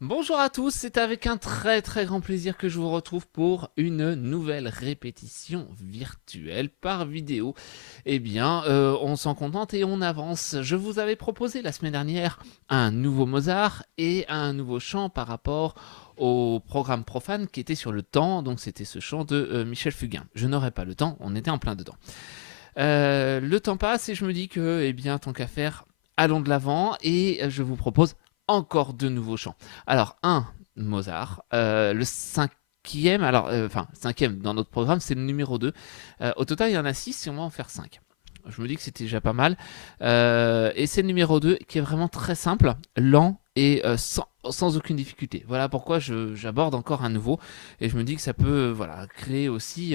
Bonjour à tous, c'est avec un très très grand plaisir que je vous retrouve pour une nouvelle répétition virtuelle par vidéo. On s'en contente et on avance. Je vous avais proposé la semaine dernière un nouveau Mozart et un nouveau chant par rapport au programme profane qui était sur le temps, donc c'était ce chant de Michel Fugain. Je n'aurais pas le temps, on était en plein dedans. Le temps passe et je me dis que, tant qu'à faire, allons de l'avant et je vous propose encore de nouveaux chants. Alors, un Mozart, le cinquième, cinquième dans notre programme, c'est le numéro 2. Au total, il y en a 6 et on va en faire 5. Je me dis que c'était déjà pas mal. Et c'est le numéro 2 qui est vraiment très simple, lent et sans aucune difficulté. Voilà pourquoi j'aborde encore un nouveau. Et je me dis que ça peut créer aussi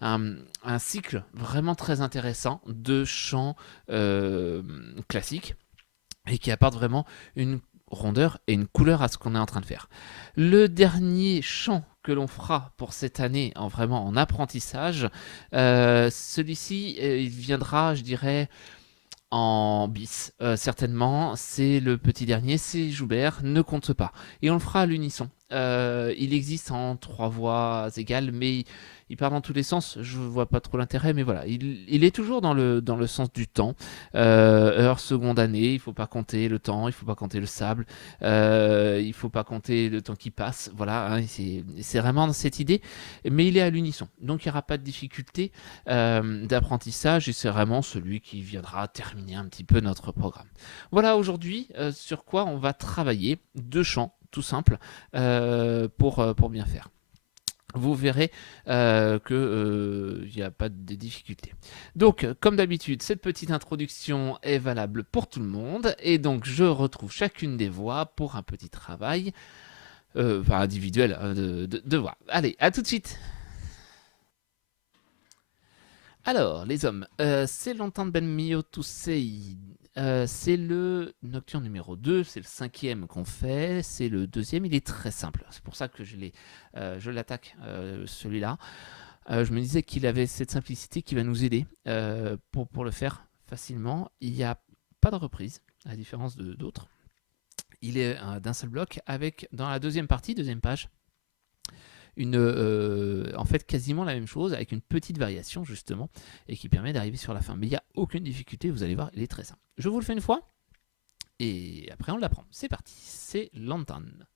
un, un cycle vraiment très intéressant de chants classiques et qui apporte vraiment une rondeur et une couleur à ce qu'on est en train de faire. Le dernier chant que l'on fera pour cette année en apprentissage, celui-ci il viendra, je dirais, en bis, certainement. C'est le petit dernier, c'est Joubert, ne compte pas. Et on le fera à l'unisson. Il existe en trois voix égales, mais il part dans tous les sens. Je vois pas trop l'intérêt, mais voilà. Il est toujours dans le sens du temps. Heure, seconde, année, il faut pas compter le temps, il faut pas compter le sable, il faut pas compter le temps qui passe. Voilà, hein, c'est vraiment dans cette idée. Mais il est à l'unisson. Donc il n'y aura pas de difficulté d'apprentissage et c'est vraiment celui qui viendra terminer un petit peu notre programme. Voilà aujourd'hui sur quoi on va travailler. Deux chants tout simples pour bien faire. Vous verrez qu'il n'y a pas de difficulté. Donc, comme d'habitude, cette petite introduction est valable pour tout le monde. Et donc, je retrouve chacune des voix pour un petit travail individuel de voix. Allez, à tout de suite. Alors, les hommes, c'est l'entente Ben Mio Tusei. C'est le nocturne numéro 2, c'est le cinquième qu'on fait, c'est le deuxième, il est très simple. C'est pour ça que je l'attaque, celui-là. Je me disais qu'il avait cette simplicité qui va nous aider pour le faire facilement. Il n'y a pas de reprise, à la différence de d'autres. Il est d'un seul bloc avec, dans la deuxième partie, deuxième page, en fait quasiment la même chose avec une petite variation justement et qui permet d'arriver sur la fin. Mais il n'y a aucune difficulté, vous allez voir, il est très simple. Je vous le fais une fois et après on l'apprend. C'est parti, c'est Lantern.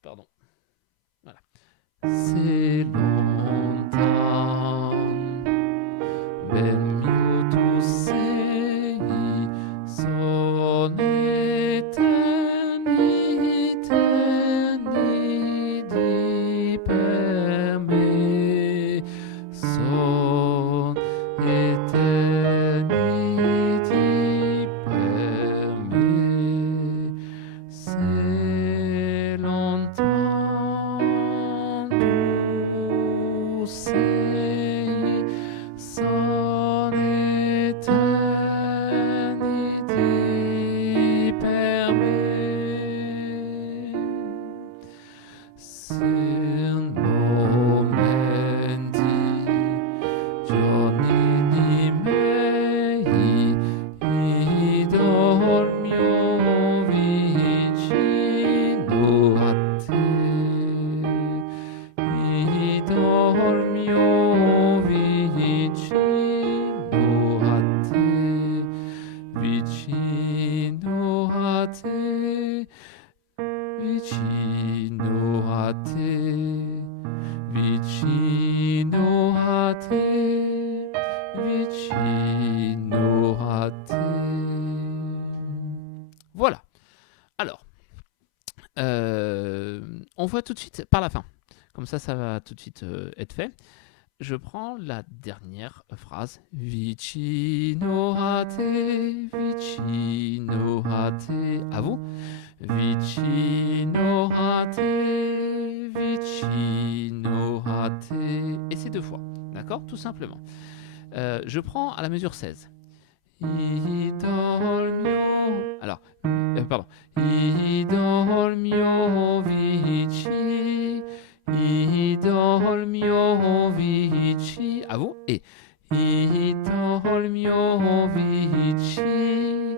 Pardon. Voilà. C'est Lantern. Ben mio sei son eternità di per me son eternity per me c'est longtemps tu sei son eternity per me sin momenti giorni miei idol mio vicino a te idol mio vicino a te vicino a te vicino a te vicino a te vicino a te. Voilà. Alors, on voit tout de suite par la fin. Comme ça va tout de suite être fait. Je prends la dernière phrase. Vicino a te, vicino a te. À vous. Vicino a te, vicino a te. Et c'est deux fois. D'accord? Tout simplement. Je prends à la mesure 16. Idol mio. Alors, pardon. Idol mio vici. Idol mio vici. À vous. Et idol mio vici.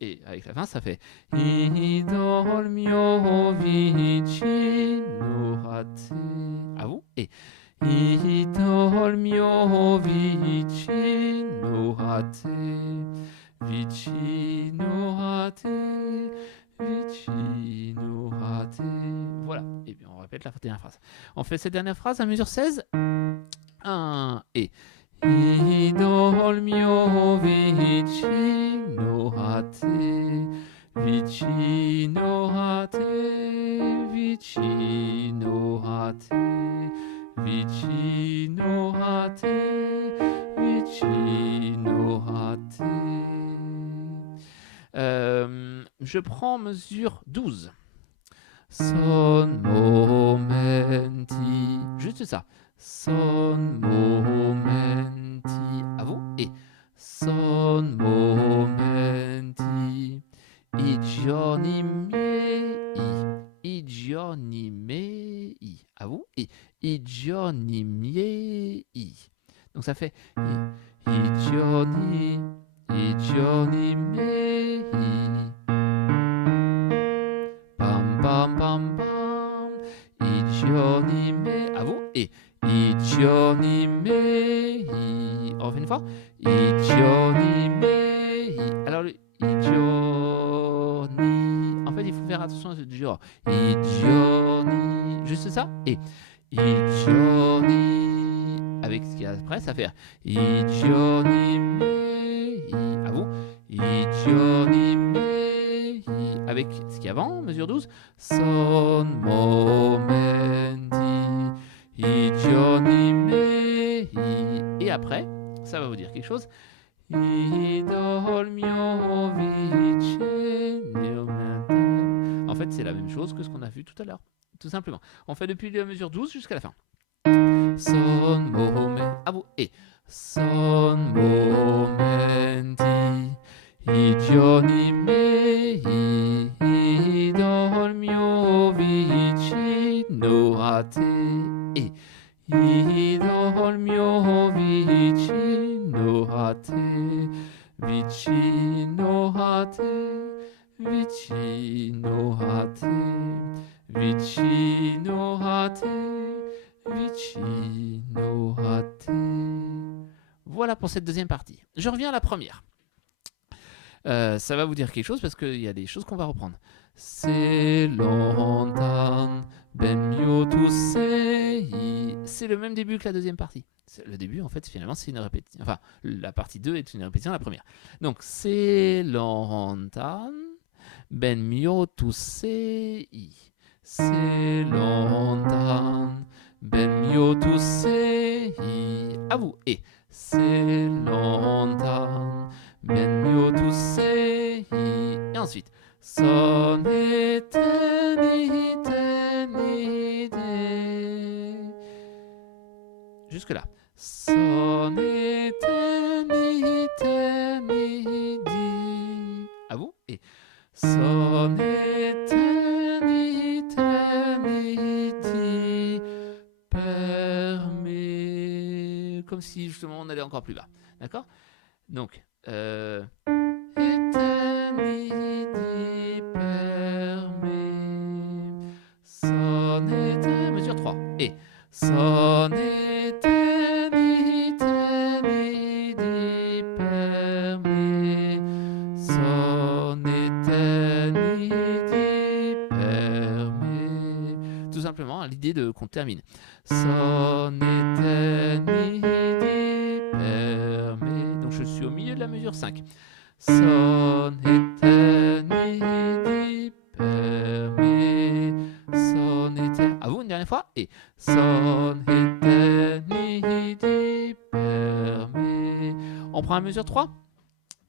Et avec la fin, ça fait Idolmio vicino a te. À vous. Et Idolmio vicino a te. Vicino a te. Vicino a te. Voilà. Et bien, on répète la dernière phrase. On fait cette dernière phrase à mesure 16. 1 et Idol mio vicino a te, vicino a te, vicino a te, vicino a te, vicino a te. Je prends mesure 12. Son momenti. Juste ça. Son momenti. À vous. Et son momenti. I giorni miei. I giorni miei. À vous. Et i giorni miei. Donc ça fait i giorni miei. Bam bam bam bam. I giorni miei. À vous. Et i giorni miei. On refait une fois. I giorni miei. Alors le i giorni. En fait, il faut faire attention à ce genre. I giorni. Juste ça. Et i giorni. Avec ce qu'il y a après, ça fait i giorni miei. À vous. I giorni miei. Avec ce qu'il y a avant, mesure 12. Son momenti. I giorni miei. Et après, ça va vous dire quelque chose. Idol mio vicino. En fait, c'est la même chose que ce qu'on a vu tout à l'heure. Tout simplement. On fait depuis la mesure 12 jusqu'à la fin. Son moment. À vous. Et son momenti. I giorni miei. Idol mio vicino a te. E idol mio vicino a te. Vicino a te. Vicino a te. Vicino a te. Vicino a te. Voilà pour cette deuxième partie. Je reviens à la première. Ça va vous dire quelque chose parce qu'il y a des choses qu'on va reprendre. C'est lontan, ben mio tu sei. C'est le même début que la deuxième partie. Le début, en fait, finalement, c'est une répétition. Enfin, la partie 2 est une répétition de la première. Donc, c'est lontan, ben mio tu sei. C'est lontan, ben mio tu sei. À vous. Et c'est lontan, ben mio tu sei. Et ensuite, son eternité. Jusque là. Son eternité. À vous. Et son eternité permet. Comme si justement on allait encore plus bas. D'accord? Donc, eternité permet. Son eternité. Mesure 3. Et son eternité permet. Son eternité permet. Tout simplement, l'idée de qu'on termine. Son eternité permet. Donc je suis au milieu de la mesure 5. Son eternité permet. Son eternité. À vous une dernière fois. Et son eternité permet. On prend la mesure 3.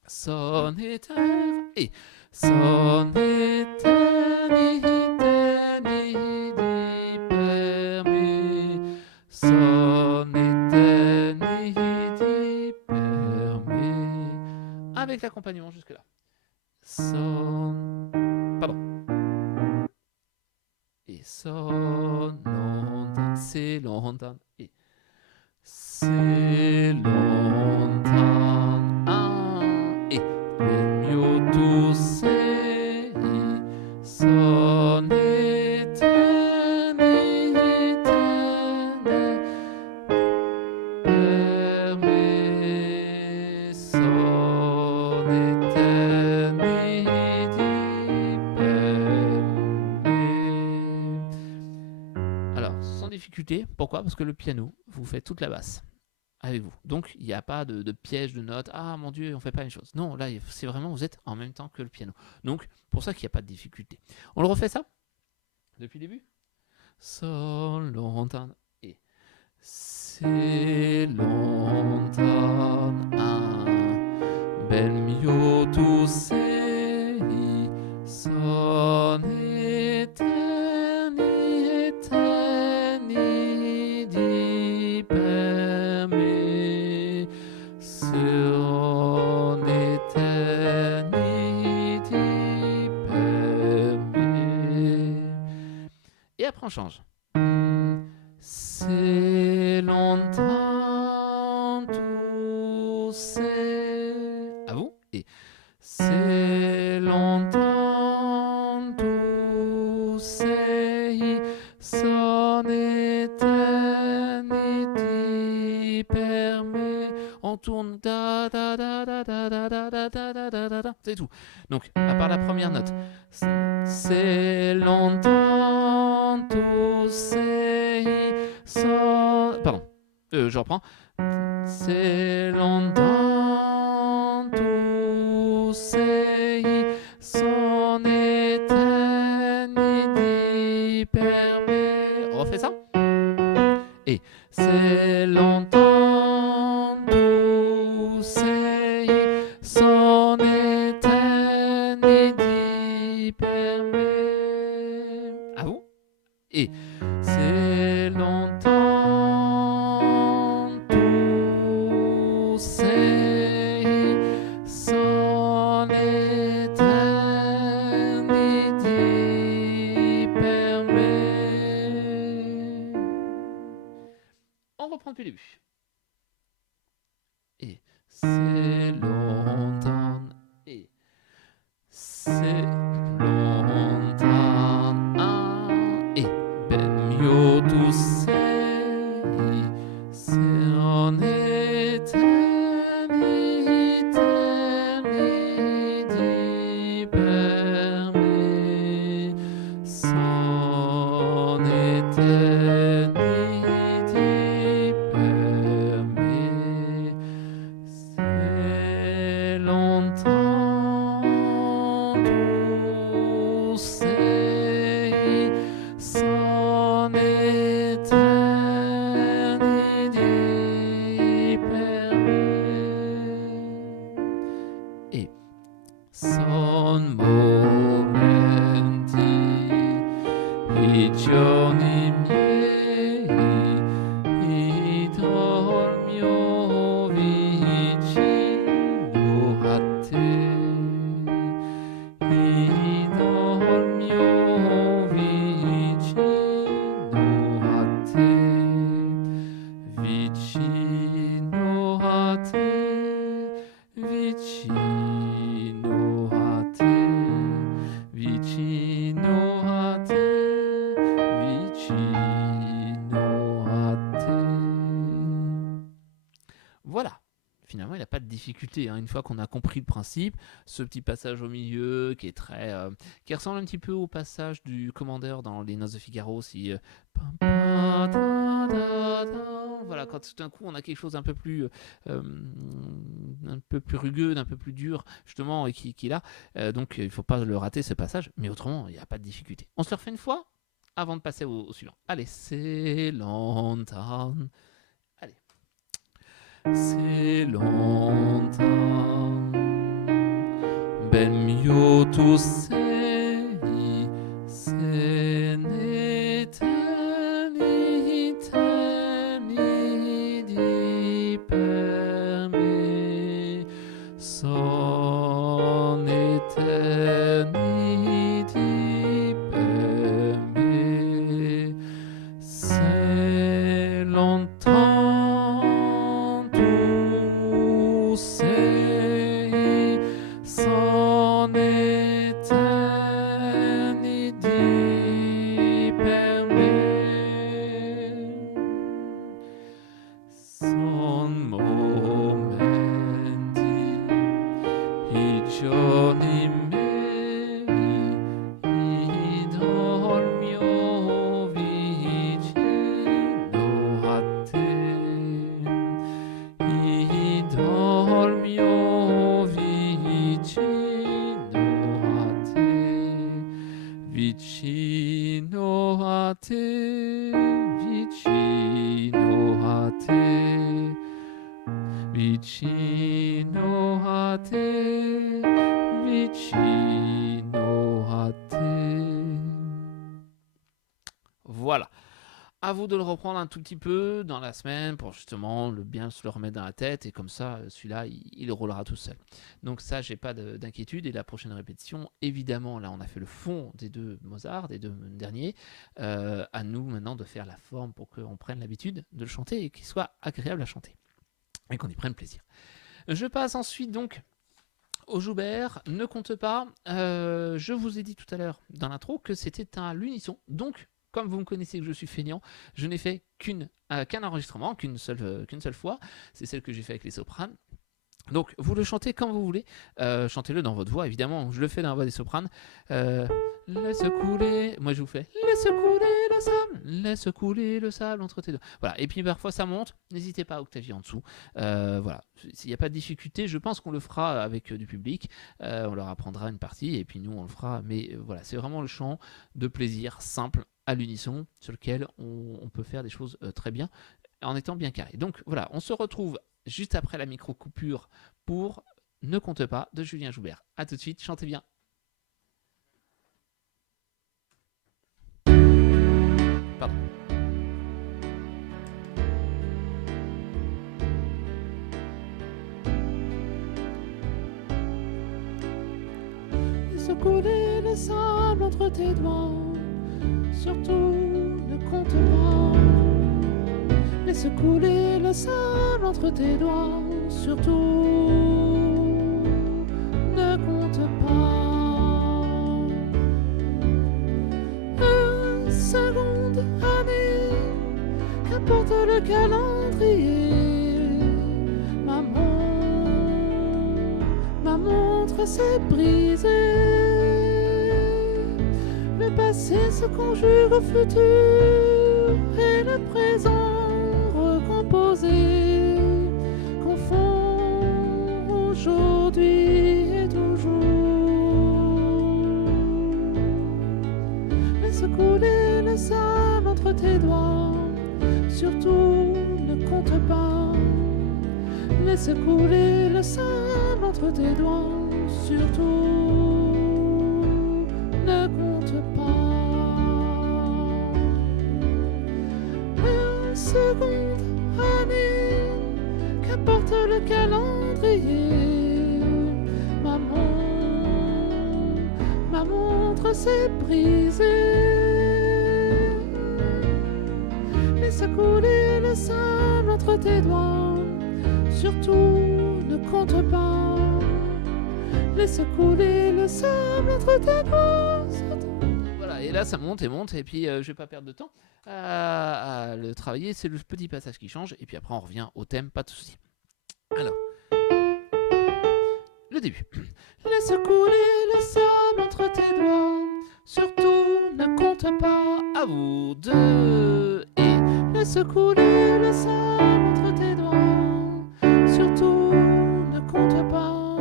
Son eternité. Et son eternité permet. Son eternité permet. Avec l'accompagnement jusque-là. Son. Pardon. Et son longtemps. C'est longtemps. Et c'est longtemps. Et le mio tu difficulté. Pourquoi ? Parce que le piano vous fait toute la basse avec vous. Donc, il n'y a pas de piège de notes. Ah mon Dieu, on ne fait pas une chose. Non, là, c'est vraiment, vous êtes en même temps que le piano. Donc, pour ça qu'il n'y a pas de difficulté. On le refait ça ? Depuis le début ? Sol, lontano et se lontano un bel mio tu sei, son eterni, eterni di per me, son eterni di per me. Et après on change. C'est longtemps tout c'est. À vous. Et c'est longtemps tout c'est. Son éternité permet. On tourne da da da da da da da da da da da da da. C'est tout. Donc à part la première note. C'est longtemps tout c'est. Pardon, je reprends. C'est longtemps tout c'est. Son éternité permet. On refait ça. Et c'est longtemps tout c'est. Son éternité permet. À vous. Et c'est longtemps tout c'est. Son éternité permet. On reprend depuis le début. Et c'est longtemps. Et c'est longtemps. Et ben mio tu sei, son éternité per me, son éternité per me, c'est longtemps tout c'est. Son éternité permet. Et son momenti, i giorni miei, idol mio vicino a te, idol mio vicino a te, vicino a te, vicino a te, vicino a te, vicino a te. Voilà. Finalement, il n'y a pas de difficulté. Une fois qu'on a compris le principe, ce petit passage au milieu qui est très, qui ressemble un petit peu au passage du commandeur dans Les Noces de Figaro, si voilà, quand tout d'un coup on a quelque chose un peu plus rugueux, d'un peu plus dur justement et qui est là. Donc il ne faut pas le rater ce passage, mais autrement il n'y a pas de difficulté. On se le refait une fois avant de passer au suivant. Allez, c'est longtemps. Allez. C'est longtemps, ben mio tu sei, se n'eternité per me, son éternité per me, c'est longtemps tout c'est. Son éternité per me, son momenti, i giorni miei, idol mio vicino à vous de le reprendre un tout petit peu dans la semaine pour justement bien se le remettre dans la tête et comme ça, celui-là, il roulera tout seul. Donc ça, j'ai pas d'inquiétude. Et la prochaine répétition, évidemment, là, on a fait le fond des 2 Mozart, des 2 derniers. À nous maintenant de faire la forme pour qu'on prenne l'habitude de le chanter et qu'il soit agréable à chanter et qu'on y prenne plaisir. Je passe ensuite donc au Joubert. Ne compte pas. Je vous ai dit tout à l'heure dans l'intro que c'était à l'unisson. Donc, comme vous me connaissez que je suis feignant, je n'ai fait qu'un enregistrement, qu'une seule fois. C'est celle que j'ai fait avec les sopranes. Donc, vous le chantez quand vous voulez. Chantez-le dans votre voix, évidemment. Je le fais dans la voix des sopranes. Laisse couler. Moi, je vous fais laisse couler le sable. Laisse couler le sable entre tes doigts. Voilà. Et puis, parfois, ça monte. N'hésitez pas à octavier en dessous. Voilà. S'il n'y a pas de difficulté, je pense qu'on le fera avec du public. On leur apprendra une partie. Et puis, nous, on le fera. Mais voilà, c'est vraiment le chant de plaisir simple à l'unisson sur lequel on peut faire des choses très bien en étant bien carré. Donc, voilà. On se retrouve juste après la micro-coupure pour Ne compte pas de Julien Joubert. A tout de suite, chantez bien. Pardon. Laisse couler le sable entre tes doigts, surtout ne compte pas. Laisse couler le sable entre tes doigts, surtout ne compte pas. Une seconde année, qu'importe le calendrier. Ma montre s'est brisée. Le passé se conjugue au futur et le présent recomposé confond aujourd'hui et toujours. Laisse couler le sable entre tes doigts, surtout ne compte pas. Laisse couler le sable entre tes doigts, surtout ne compte pas. Une seconde année, qu'importe le calendrier. Ma montre s'est brisée. Laisse couler le sable entre tes doigts, surtout ne compte pas. Laisse couler le sable entre tes doigts. Voilà, et là ça monte et puis je vais pas perdre de temps à le travailler. C'est le petit passage qui change et puis après on revient au thème, pas de souci. Alors, le début. Laisse couler le sable entre tes doigts, surtout ne compte pas. À vous deux. Et laisse couler le sable entre tes doigts, surtout ne compte pas.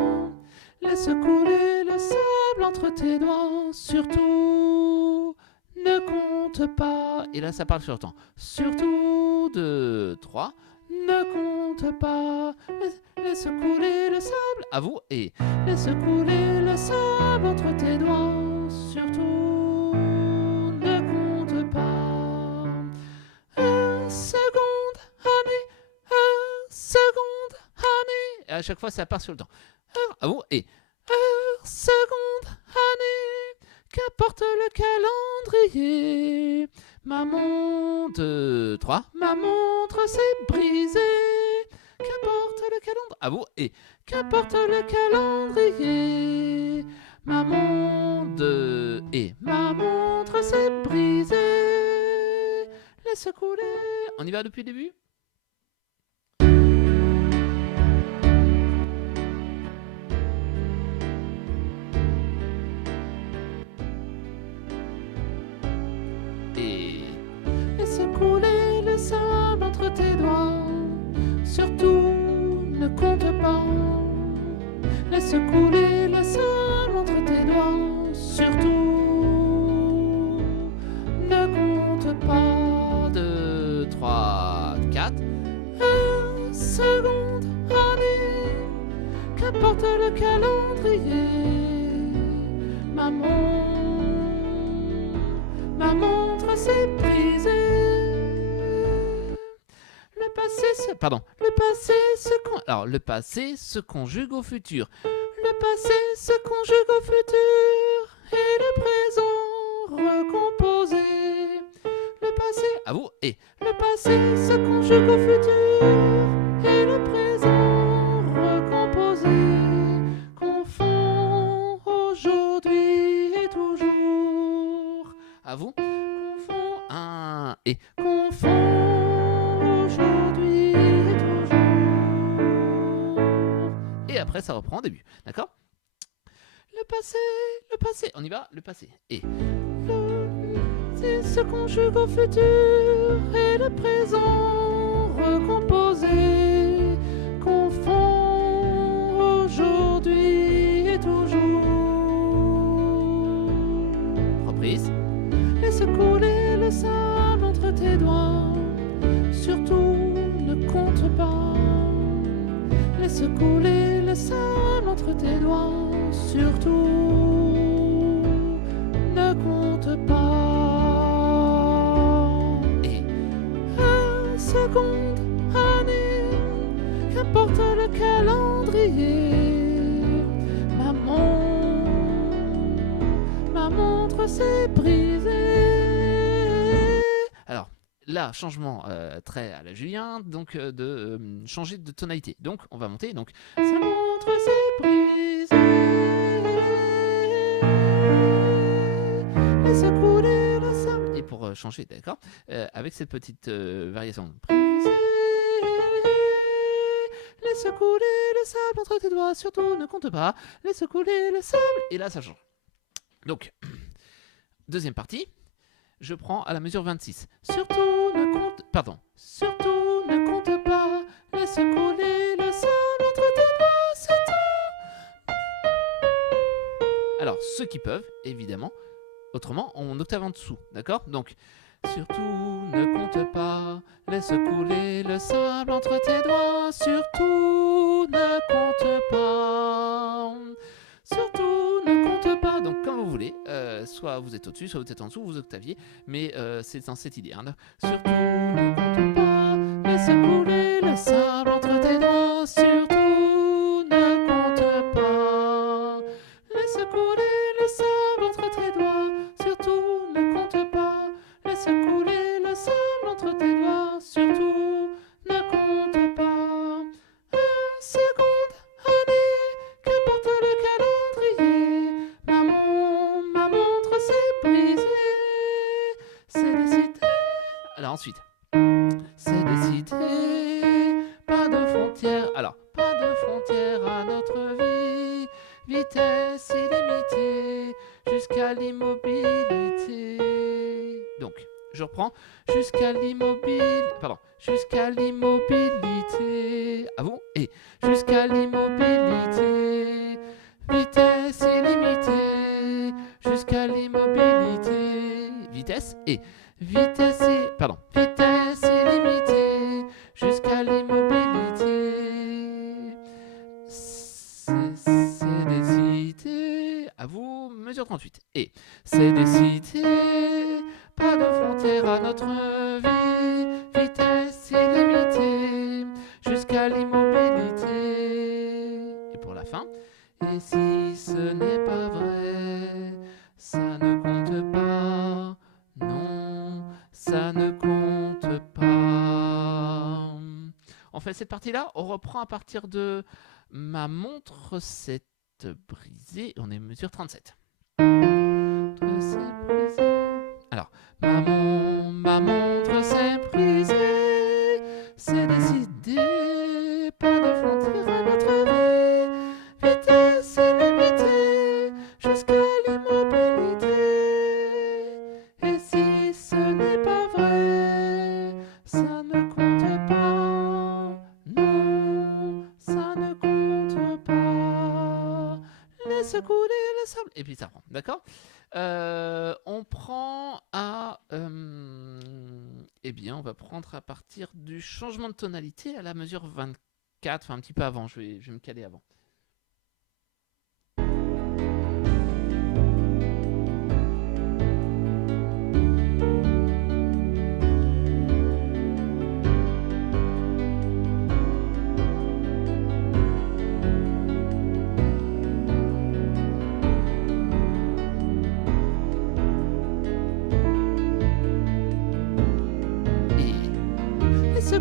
Laisse couler le sable entre tes doigts, surtout ne compte pas. Et là ça parle sur le temps. Surtout 2, 3. Ne compte pas. Laisse couler le sable. À vous. Et laisse couler le sable entre tes doigts, surtout ne compte pas. Une seconde année. Une seconde année. Et à chaque fois ça part sur le temps. À vous. Et une seconde année, qu'importe le calendrier. Ma montre 3. Ma montre s'est brisée. Qu'importe le calendrier. À vous. Et qu'importe le calendrier. Ma montre et ma montre s'est brisée. Laisse couler. On y va depuis le début. Laisse couler le sable entre tes doigts, surtout ne compte pas. Laisse couler le sable entre tes doigts, surtout ne compte pas. 2, 3, 4. Une seconde année, qu'importe le calendrier. Ma montre s'est brisée. Le passé alors, le passé se conjugue au futur. Le passé se conjugue au futur. Et le présent recomposé. Le passé, à vous, et le passé se conjugue au futur. Et le présent recomposé. Confond aujourd'hui et toujours. À vous, confond un et confond aujourd'hui et toujours. Et après, ça reprend au début, d'accord? Le passé, on y va, le passé. Et le passé se conjugue au futur et le présent recomposé. Confond aujourd'hui et toujours. Reprise. Laisse couler le sable entre tes doigts. Surtout ne compte pas. Laisse couler le sable entre tes doigts. Surtout ne compte pas. Et seconde, année, qu'importe le calendrier. Ma montre s'est brisée. Alors, là, changement très à la Julien, donc de changer de tonalité. Donc, on va monter. Donc, sa montre s'est brisée. Laisse couler le sable. Et pour changer, d'accord, avec cette petite variation. Brisée. Laisse couler le sable entre tes doigts. Surtout ne compte pas. Laisse couler le sable. Et là, ça change. Donc, deuxième partie. Je prends à la mesure 26. Surtout ne compte pas. Laisse couler le sable entre tes doigts. C'est tout. Alors, ceux qui peuvent, évidemment. Autrement, on octave en dessous, d'accord? Donc, surtout ne compte pas. Laisse couler le sable entre tes doigts. Surtout ne compte pas. Surtout ne compte pas. Donc, comme vous voulez, soit vous êtes au-dessus, soit vous êtes en dessous, vous octaviez, mais c'est dans cette idée. Hein. Surtout ne compte pas. Laisse couler le sable entre tes doigts. Surtout ne compte pas. Laisse couler le sable entre tes doigts. Surtout ne compte pas. Laisse couler le sable entre tes doigts. Surtout ne compte pas. Seconde, année, qu'importe le calendrier. Ma montre s'est brisée. C'est décidé. Alors ensuite, c'est décidé. Pas de frontières. Alors, pas de frontières à notre vie. Vitesse illimitée jusqu'à l'immobilité. Donc, je reprends. Jusqu'à l'immobilité. À vous. Et jusqu'à l'immobilité. Vitesse illimitée jusqu'à l'immobilité. Vitesse et vitesse illimitée jusqu'à l'immobilité. C'est décidé. À vous, mesure 38. Et c'est décidé. Pas de frontières à notre vie. Vitesse illimitée jusqu'à l'immobilité. Et pour la fin. Et si ce n'est pas vrai, ça ne compte pas. Non, ça ne compte pas. On fait cette partie-là. On reprend à partir de ma montre s'est brisée. On est mesure 37. Alors, ma montre s'est brisée. C'est décidé. Pas de frontières à notre vie. Vitesse illimitée jusqu'à l'immobilité. Et si ce n'est pas vrai, ça ne compte pas. Non, ça ne compte pas. Laisse couler le sable. Et puis ça prend, d'accord? On prend à... eh bien, on va prendre à partir du changement de tonalité à la mesure 24, enfin un petit peu avant, je vais me caler avant.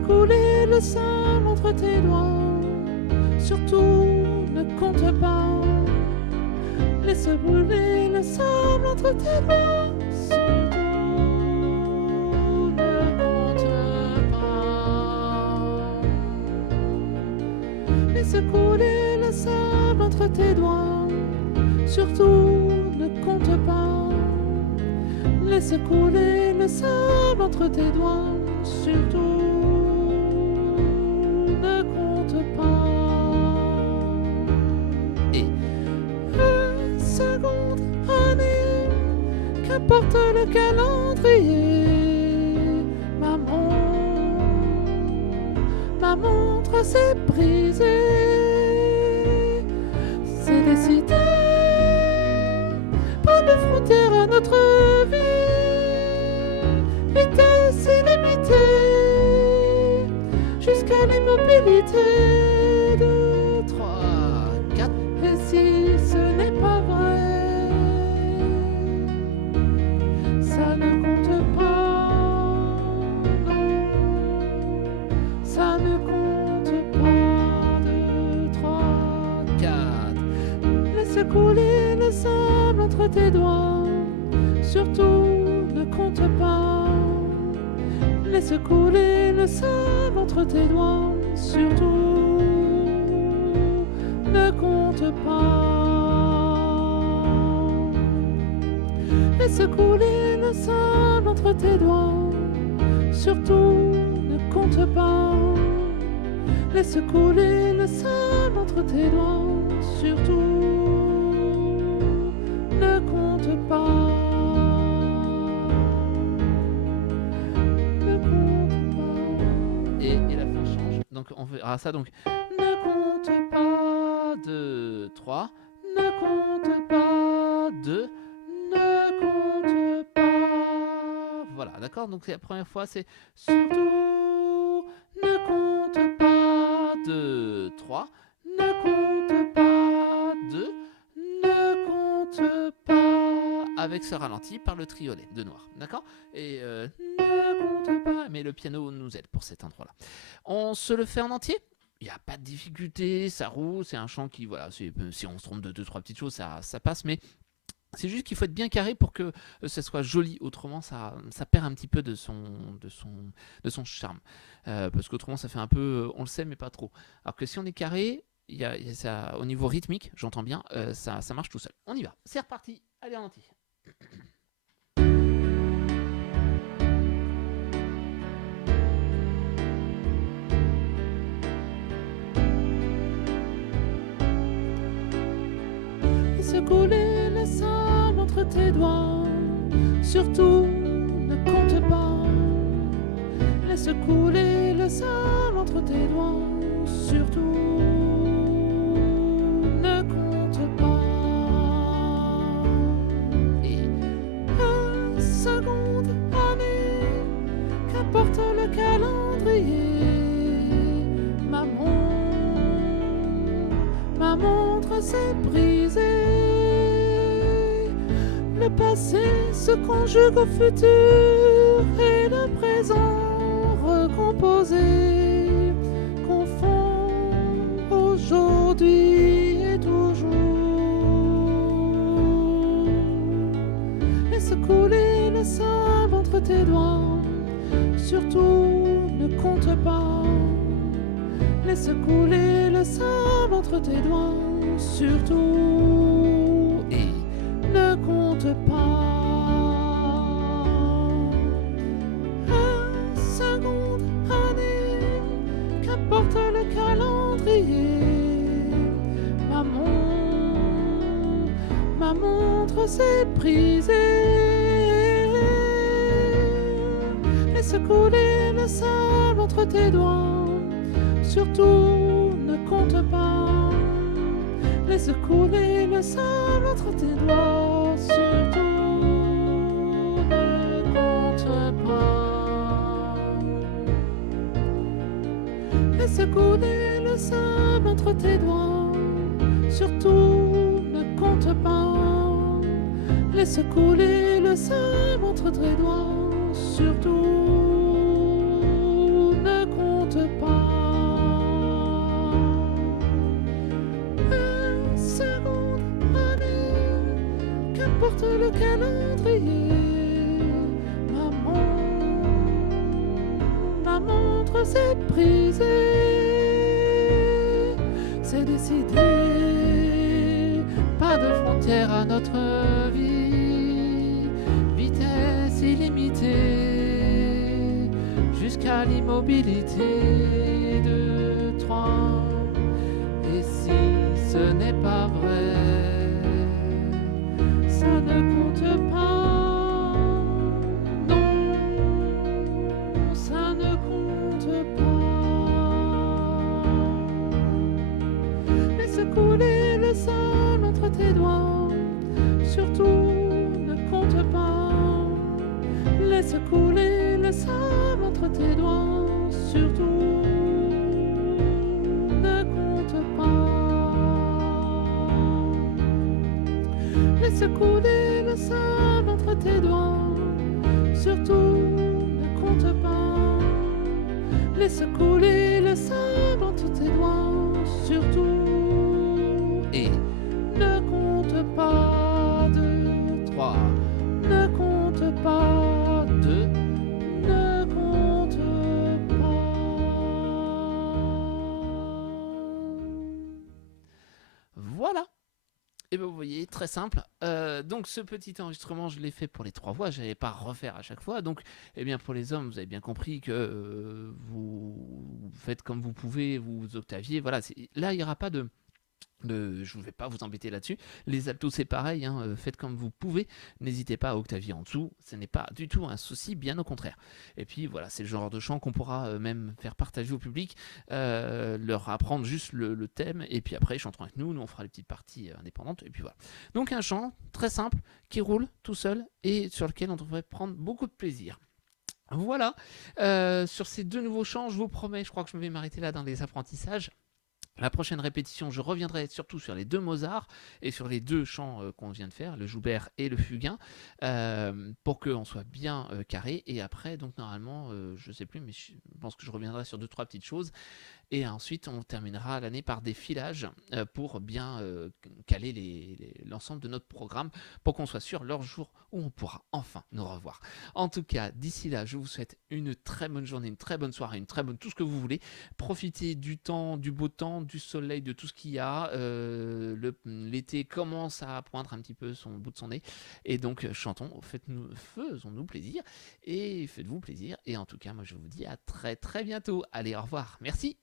couler le sable entre tes doigts. Surtout ne compte pas. Laisse brûler le sable entre tes doigts. Surtout ne compte pas. Laisse couler le sable entre tes doigts. Surtout ne compte pas. Laisse couler le sable entre tes doigts. Surtout ne compte pas. Et seconde année, qu'importe le calendrier, ma montre s'est brisée. C'est décidé, pas de frontières à notre vie, vitesse illimitée, jusqu'à l'immobilité. 2, 3, 4. Et si ce n'est pas vrai, ça ne compte pas, non, ça ne compte pas. 2, 3, 4. Laisse couler le sable entre tes doigts. Surtout ne compte pas. Laisse couler le sable entre tes doigts. Surtout ne compte pas. Laisse couler le sable entre tes doigts. Surtout ne compte pas. Laisse couler le sable entre tes doigts. Surtout ne compte pas. Ne compte pas. Et la fin change. Donc on verra ça. Donc ne compte pas. 2, 3. Ne compte pas. 2. Ne compte pas. Voilà, d'accord. Donc la première fois c'est surtout ne compte pas. 2, 3. Ne compte pas. 2. Ne compte pas. Avec ce ralenti par le triolet de noir, d'accord. Et ne compte pas. Mais le piano nous aide pour cet endroit-là. On se le fait en entier. Il n'y a pas de difficulté, ça roule, c'est un chant qui, voilà, si on se trompe de 2-3 petites choses, ça passe, mais c'est juste qu'il faut être bien carré pour que ça soit joli, autrement ça perd un petit peu de son charme. Parce qu'autrement ça fait un peu, on le sait, mais pas trop. Alors que si on est carré, il y a ça, au niveau rythmique, j'entends bien, ça marche tout seul. On y va, c'est reparti, allez en entier. Laisse couler le sable entre tes doigts. Surtout ne compte pas. Laisse couler le sable entre tes doigts. Surtout ne compte pas. Et une seconde année, qu'importe le calendrier, ma montre s'est brisée. Le passé se conjugue au futur et le présent recomposé confond aujourd'hui et toujours. Laisse couler le sable entre tes doigts. Surtout ne compte pas. Laisse couler le sable entre tes doigts. Surtout et ne compte pas. Une seconde année, qu'importe le calendrier, ma montre s'est brisée. Laisse couler le sable entre tes doigts. Surtout ne compte pas. Laisse couler le sable entre tes doigts. Surtout ne compte pas. Laisse couler le sable entre tes doigts. Surtout ne compte pas. Laisse couler le sable entre tes doigts. Surtout ne compte prioritaire à notre vie. Vitesse illimitée jusqu'à l'immobilité de 3. Et si ce n'est pas vrai, ça ne compte pas. Non, ça ne compte pas. Laisse couler le sol entre tes doigts, surtout ne compte pas. Laisse couler le sol entre tes doigts, surtout ne compte pas. Laisse couler le sol entre tes doigts, surtout ne compte pas. Laisse couler le sol entre tes doigts, surtout et ne compte pas. 2, 3, ne compte pas. 2, ne compte pas. Voilà. Et bien vous voyez, très simple. Donc ce petit enregistrement, je l'ai fait pour les 3 voix, je n'allais pas refaire à chaque fois. Donc, eh bien pour les hommes, vous avez bien compris que vous faites comme vous pouvez, vous octaviez. Voilà, là il n'y aura pas de je ne vais pas vous embêter là-dessus. Les altos, c'est pareil, hein, faites comme vous pouvez. N'hésitez pas à octavier en dessous, ce n'est pas du tout un souci, bien au contraire. Et puis voilà, c'est le genre de chant qu'on pourra même faire partager au public, leur apprendre juste le thème, et puis après ils chanteront avec nous, on fera les petites parties indépendantes, et puis voilà. Donc un chant très simple, qui roule tout seul, et sur lequel on devrait prendre beaucoup de plaisir. Voilà, sur ces 2 nouveaux chants, je vous promets, je crois que je vais m'arrêter là dans les apprentissages. La prochaine répétition, je reviendrai surtout sur les 2 Mozart et sur les 2 chants qu'on vient de faire, le Joubert et le Fugain, pour qu'on soit bien carré. Et après, donc normalement, je ne sais plus, mais je pense que je reviendrai sur 2-3 petites choses. Et ensuite, on terminera l'année par des filages pour bien caler l'ensemble de notre programme pour qu'on soit sûr leur jour où on pourra enfin nous revoir. En tout cas, d'ici là, je vous souhaite une très bonne journée, une très bonne soirée, une très bonne tout ce que vous voulez. Profitez du temps, du beau temps, du soleil, de tout ce qu'il y a. L'été commence à poindre un petit peu son bout de son nez. Et donc, chantons, faisons-nous plaisir et faites-vous plaisir. Et en tout cas, moi, je vous dis à très très bientôt. Allez, au revoir. Merci.